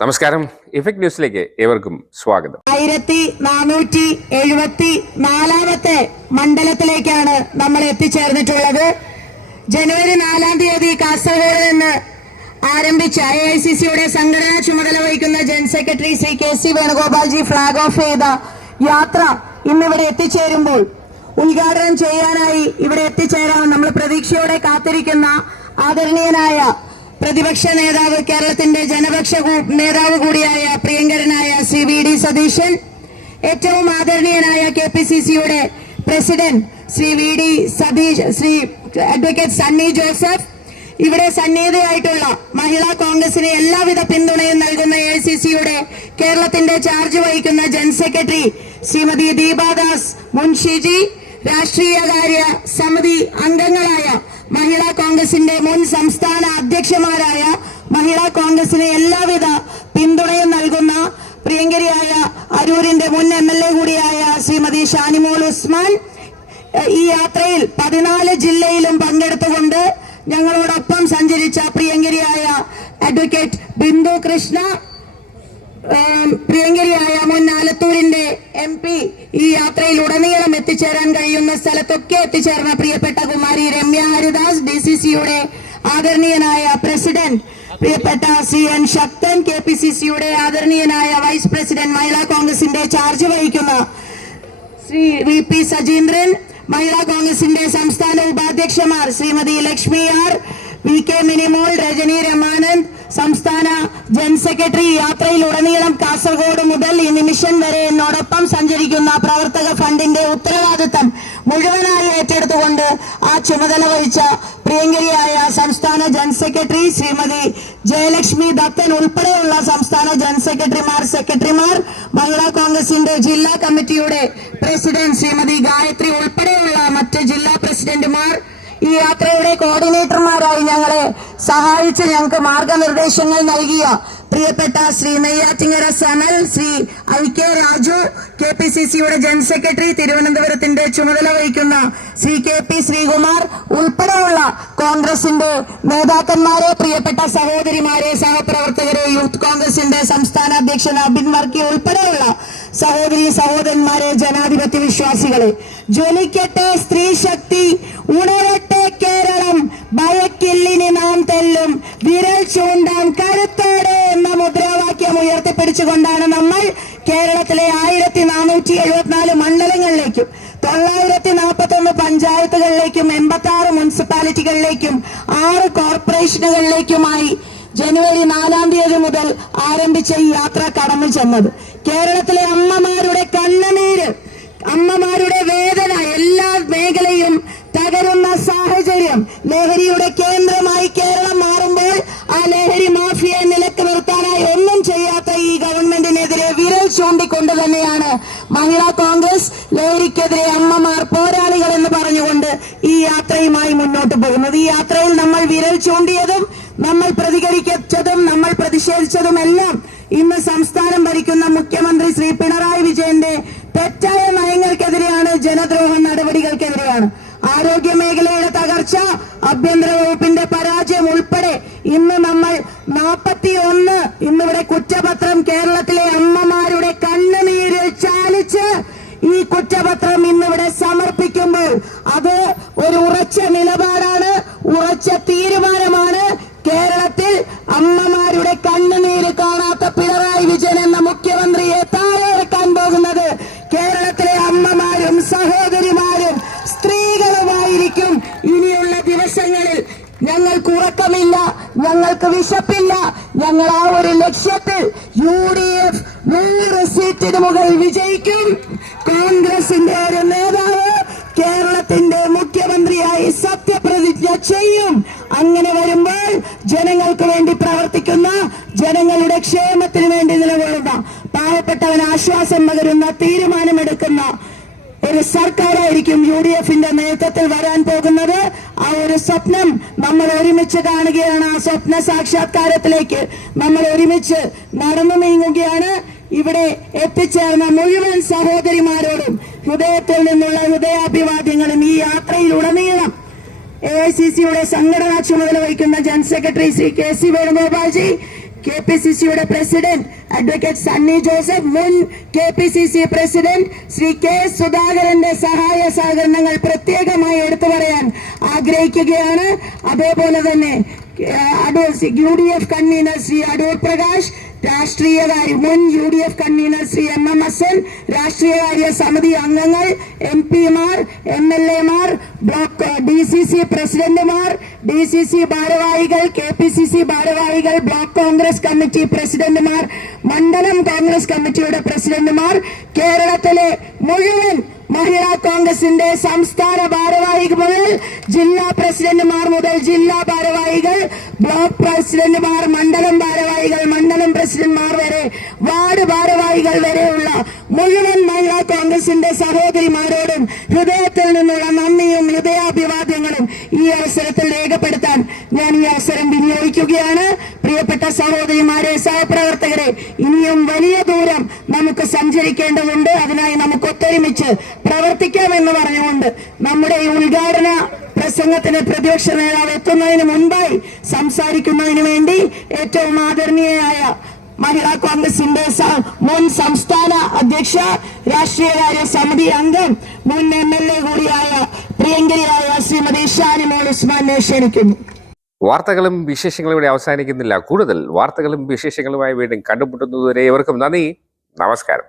നമസ്കാരം. ഇഫക്ട് ന്യൂസിലേക്ക് ഏവർക്കും സ്വാഗതം. 1474 മണ്ഡലത്തിലേക്കാണ് നമ്മൾ എത്തിച്ചേർന്നിട്ടുള്ളത്. ജനുവരി 4-ാം തീയതി കാസർഗോഡ് നിന്ന് ആരംഭിച്ച AICCയുടെ സംഘടനാ ചുമതല വഹിക്കുന്ന general secretary Shri KC Venugopal ji flag off ചെയ്ത യാത്ര ഇന്നിവിടെ എത്തിച്ചേരുമ്പോൾ ഉദ്ഘാടനം ചെയ്യാനായി ഇവിടെ എത്തിച്ചേരാൻ നമ്മൾ പ്രതീക്ഷയോടെ കാത്തിരിക്കുന്ന ആദരണീയനായ പ്രതിപക്ഷ നേതാവ്, കേരളത്തിന്റെ ജനപക്ഷ നേതാവ് കൂടിയായ പ്രിയങ്കരനായ ശ്രീ VD സതീശൻ, ഏറ്റവും ആദരണീയനായ KPCCയുടെ president Shri VD Satheesh, Shri advocate Sunny Joseph, ഇവിടെ സന്നിഹിതയായിട്ടുള്ള മഹിളാ കോൺഗ്രസിന് എല്ലാവിധ പിന്തുണയും നൽകുന്ന AICCയുടെ കേരളത്തിന്റെ ചാർജ് വഹിക്കുന്ന ജനറൽ സെക്രട്ടറി ശ്രീമതി ദീപാദാസ് മുൻഷിജി, രാഷ്ട്രീയകാര്യ സമിതി അംഗങ്ങളായ മഹിളാ കോൺഗ്രസിന്റെ മുൻ സംസ്ഥാന അധ്യക്ഷന്മാരായ മഹിളാ കോൺഗ്രസിന് എല്ലാവിധ പിന്തുണയും നൽകുന്ന പ്രിയങ്കരിയായ അരൂരിന്റെ മുൻ MLA കൂടിയായ ശ്രീമതി ഷാനിമോൾ ഉസ്മാൻ, ഈ യാത്രയിൽ 14 ജില്ലയിലും പങ്കെടുത്തുകൊണ്ട് ഞങ്ങളോടൊപ്പം സഞ്ചരിച്ച പ്രിയങ്കരിയായ അഡ്വക്കേറ്റ് ബിന്ദു കൃഷ്ണ, പ്രിയങ്കരിയായ മുൻ ആലത്തൂരിന്റെ MP, ഈ യാത്രയിൽ ഉടനീളം എത്തിച്ചേരാൻ കഴിയുന്ന സ്ഥലത്തൊക്കെ എത്തിച്ചേർന്ന പ്രിയപ്പെട്ട കുമാരി രമ്യ ഹരിദാസ്, DCCയുടെ ആദരണീയനായ പ്രസിഡന്റ് പ്രിയപ്പെട്ട CN ശക്തൻ, KPCCയുടെ ആദരണീയനായ വൈസ് പ്രസിഡന്റ് മഹിളാ കോൺഗ്രസിന്റെ ചാർജ് വഹിക്കുന്ന ശ്രീ VP സജീന്ദ്രൻ, മഹിളാ കോൺഗ്രസിന്റെ സംസ്ഥാന ഉപാധ്യക്ഷന്മാർ ശ്രീമതി ലക്ഷ്മി R, VK മിനിമോൾ, രജനി രമാനന്ദ്, സംസ്ഥാന ജനറൽ സെക്രട്ടറി. യാത്രയിൽ ഉടനീളം കാസർഗോഡ് മുതൽ ഈ നിമിഷം വരെ എന്നോടൊപ്പം സഞ്ചരിക്കുന്ന പ്രവർത്തക ഫണ്ടിന്റെ ഉത്തരവാദിത്തം മുഴുവനായി ഏറ്റെടുത്തുകൊണ്ട് ആ ചുമതല വഹിച്ച പ്രിയങ്കരിയായ സംസ്ഥാന ജനറൽ സെക്രട്ടറി ശ്രീമതി ജയലക്ഷ്മി ദത്തൻ ഉൾപ്പെടെയുള്ള സംസ്ഥാന ജനറൽ സെക്രട്ടറിമാർ, മഹിളാ കോൺഗ്രസിന്റെ ജില്ലാ കമ്മിറ്റിയുടെ പ്രസിഡന്റ് ശ്രീമതി ഗായത്രി ഉൾപ്പെടെയുള്ള മറ്റ് ജില്ലാ പ്രസിഡന്റുമാർ, ഈ യാത്രയുടെ കോർഡിനേറ്റർമാരായി ഞങ്ങളെ സഹായിച്ച് ഞങ്ങൾക്ക് മാർഗനിർദ്ദേശങ്ങൾ നൽകിയ പ്രിയപ്പെട്ട ശ്രീ നെയ്യാറ്റിങ്ങര സനൽ, ശ്രീ IK രാജു, KPCCയുടെ ജനറൽ സെക്രട്ടറി, തിരുവനന്തപുരത്തിന്റെ ചുമതല വഹിക്കുന്ന ശ്രീ KP ശ്രീകുമാർ ഉൾപ്പെടെയുള്ള കോൺഗ്രസിന്റെ നേതാക്കന്മാരെ, പ്രിയപ്പെട്ട സഹോദരിമാരെ, സഹപ്രവർത്തകരെ, യൂത്ത് കോൺഗ്രസിന്റെ സംസ്ഥാന അധ്യക്ഷൻ അബിൻ വർക്കി ഉൾപ്പെടെയുള്ള സഹോദരന്മാരെ, ജനാധിപത്യ വിശ്വാസികളെ, ജ്വലിക്കട്ടെ സ്ത്രീ ശക്തി, ഉണരട്ടെ കേരളം, ഭയക്കില്ലിനി നാം തെല്ലും, വിരൽ ചൂണ്ടാൻ കരുത്തോടെ എന്ന മുദ്രാവാക്യം ഉയർത്തിപ്പിടിച്ചുകൊണ്ടാണ് നമ്മൾ കേരളത്തിലെ 1474 മണ്ഡലങ്ങളിലേക്കും 941 പഞ്ചായത്തുകളിലേക്കും 86 മുനിസിപ്പാലിറ്റികളിലേക്കും 6 കോർപ്പറേഷനുകളിലേക്കുമായി ജനുവരി 4-ാം തീയതി മുതൽ ആരംഭിച്ച ഈ യാത്ര കടന്നു ചെന്നത്. കേരളത്തിലെ അമ്മമാരുടെ കണ്ണുനീര്, അമ്മമാരുടെ വേദന, എല്ലാ മേഖലയും തകരുന്ന സാഹചര്യം, ലഹരിയുടെ കേന്ദ്രമായി കേരളം മാറുമ്പോൾ ആ ലഹരി മാഫിയയെ നിലക്ക് നിർത്താനായി ഒന്നും ചെയ്യാത്ത ഈ ഗവൺമെന്റിനെതിരെ വിരൽ ചൂണ്ടിക്കൊണ്ട് തന്നെയാണ് മഹിളാ കോൺഗ്രസ് ലഹരിക്കെതിരെ അമ്മമാർ പോരാളികൾ എന്ന് പറഞ്ഞുകൊണ്ട് ഈ യാത്രയുമായി മുന്നോട്ട് പോകുന്നത്. ഈ യാത്രയിൽ നമ്മൾ വിരൽ ചൂണ്ടിയതും നമ്മൾ പ്രതികരിച്ചതും നമ്മൾ പ്രതിഷേധിച്ചതുമെല്ലാം ഇന്ന് സംസ്ഥാനം ഭരിക്കുന്ന മുഖ്യമന്ത്രി ശ്രീ പിണറായി വിജയന്റെ തെറ്റായ നയങ്ങൾക്കെതിരെയാണ്, ജനദ്രോഹ നടപടികൾക്കെതിരെയാണ്. ആരോഗ്യ മേഖലയുടെ തകർച്ച, ആഭ്യന്തര വകുപ്പിന്റെ പരാജയം ഉൾപ്പെടെ ഇന്ന് നമ്മൾ 41 ഇന്നിവിടെ കുറ്റപത്രം കേരളത്തിലെ അമ്മമാരുടെ കണ്ണുനീര് ചാലിച്ച് ഈ കുറ്റപത്രം ഇന്നിവിടെ സമർപ്പിക്കുമ്പോൾ അത് ഒരു ഉറച്ച നിലപാടാണ്, ഉറച്ച തീരുമാനമാണ്. കേരളത്തിൽ അമ്മമാരുടെ കണ്ണുനീര് കാണാത്ത പിണറായി വിജയൻ എന്ന മുഖ്യമന്ത്രിയെ താഴെ ഇറക്കാൻ പോകുന്നത് കേരളത്തിലെ അമ്മമാരും സഹോദരിമാരും സ്ത്രീകളുമായിരിക്കും. ഇനിയുള്ള ദിവസങ്ങളിൽ ഞങ്ങൾക്ക് ഉറക്കമില്ല, ഞങ്ങൾക്ക് വിശപ്പില്ല. ഞങ്ങൾ ആ ഒരു ലക്ഷ്യത്തിൽ UDF 100 സീറ്റിന് മുകളിൽ വിജയിക്കും. കോൺഗ്രസിന്റെ ഒരു നേതാവ് കേരളത്തിന്റെ മുഖ്യമന്ത്രിയായി സത്യപ്രതിജ്ഞ ചെയ്യും. അങ്ങനെ വരുമ്പോൾ ജനങ്ങൾക്ക് വേണ്ടി പ്രവർത്തിക്കുന്ന, ജനങ്ങളുടെ ക്ഷേമത്തിന് വേണ്ടി നിലകൊള്ളുന്ന, പാവപ്പെട്ടവന് ആശ്വാസം പകരുന്ന, തീരുമാനമെടുക്കുന്ന ഒരു സർക്കാരായിരിക്കും UDFന്റെ നേതൃത്വത്തിൽ വരാൻ പോകുന്നത്. ആ ഒരു സ്വപ്നം നമ്മൾ ഒരുമിച്ച് കാണുകയാണ്. ആ സ്വപ്ന സാക്ഷാത്കാരത്തിലേക്ക് നമ്മൾ ഒരുമിച്ച് നടന്നു നീങ്ങുകയാണ്. ഇവിടെ എത്തിച്ചേർന്ന മുഴുവൻ സഹോദരിമാരോടും ഹൃദയത്തിൽ നിന്നുള്ള ഹൃദയാഭിവാദ്യങ്ങളും ഈ യാത്രയിലുടനീളം AICCയുടെ സംഘടനാ ചുമതല വഹിക്കുന്ന general secretary Shri KC Venugopal ji, KPCCയുടെ പ്രസിഡന്റ് അഡ്വക്കേറ്റ് സണ്ണി ജോസഫ്, മുൻ KPCC പ്രസിഡന്റ് ശ്രീ K സുധാകരന്റെ സഹായ സഹകരണങ്ങൾ പ്രത്യേകമായി എടുത്തു പറയാൻ ആഗ്രഹിക്കുകയാണ്. അതേപോലെ തന്നെ UDF കൺവീനർ ശ്രീ അടൂർ പ്രകാശ്, മുൻ UDF convener Shri MM Hassan, രാഷ്ട്രീയകാര്യ സമിതി അംഗങ്ങൾ, MP മാർ, MLA മാർ, ബ്ലോക്ക് DCC പ്രസിഡന്റുമാർ, DCC ഭാരവാഹികൾ, KPCC ഭാരവാഹികൾ, ബ്ലോക്ക് കോൺഗ്രസ് കമ്മിറ്റി പ്രസിഡന്റുമാർ, മണ്ഡലം കോൺഗ്രസ് കമ്മിറ്റിയുടെ പ്രസിഡന്റുമാർ, കേരളത്തിലെ മുഴുവൻ മഹിളാ കോൺഗ്രസിന്റെ സംസ്ഥാന ഭാരവാഹികൾ മുതൽ ജില്ലാ പ്രസിഡന്റുമാർ മുതൽ ജില്ലാ ഭാരവാഹികൾ, ബ്ലോക്ക് പ്രസിഡന്റുമാർ, മണ്ഡലം ഭാരവാഹികൾ, മണ്ഡലം പ്രസിഡന്റുമാർ വരെ, വാർഡ് ഭാരവാഹികൾ വരെയുള്ള മുഴുവൻ മഹിളാ കോൺഗ്രസിന്റെ സഹോദരിമാരോടും ഹൃദയത്തിൽ നിന്നുള്ള നന്ദിയും ഹൃദയാഭിവാദ്യങ്ങളും ഈ അവസരത്തിൽ രേഖപ്പെടുത്താൻ ഞാൻ ഈ അവസരം വിനിയോഗിക്കുകയാണ്. പ്രിയപ്പെട്ട സഹോദരിമാരെ, സഹപ്രവർത്തകരെ, ഇനിയും വലിയ ദൂരം നമുക്ക് സഞ്ചരിക്കേണ്ടതുണ്ട്. അതിനായി നമുക്ക് ഒത്തൊരുമിച്ച് പ്രവർത്തിക്കാമെന്ന് പറഞ്ഞുകൊണ്ട് നമ്മുടെ ഈ ഉദ്ഘാടന പ്രസംഗത്തിന് പ്രതിപക്ഷ നേതാവ് എത്തുന്നതിന് മുൻപായി സംസാരിക്കുന്നതിന് വേണ്ടി ഏറ്റവും ആദരണീയയായ മഹിളാ കോൺഗ്രസിന്റെ മുൻ സംസ്ഥാന അധ്യക്ഷ, രാഷ്ട്രീയകാര്യ സമിതി അംഗം, മുൻ MLA കൂടിയായ പ്രിയങ്കരിയായ ശ്രീമതി ഷാനിമോൾ ഉസ്മാനെ ക്ഷണിക്കുന്നു. വാർത്തകളും വിശേഷങ്ങളും ഇവിടെ അവസാനിക്കുന്നില്ല. കൂടുതൽ വാർത്തകളും വിശേഷങ്ങളുമായി വീണ്ടും കണ്ടുമുട്ടുന്നതുവരെ ഏവർക്കും നന്ദി, നമസ്കാരം.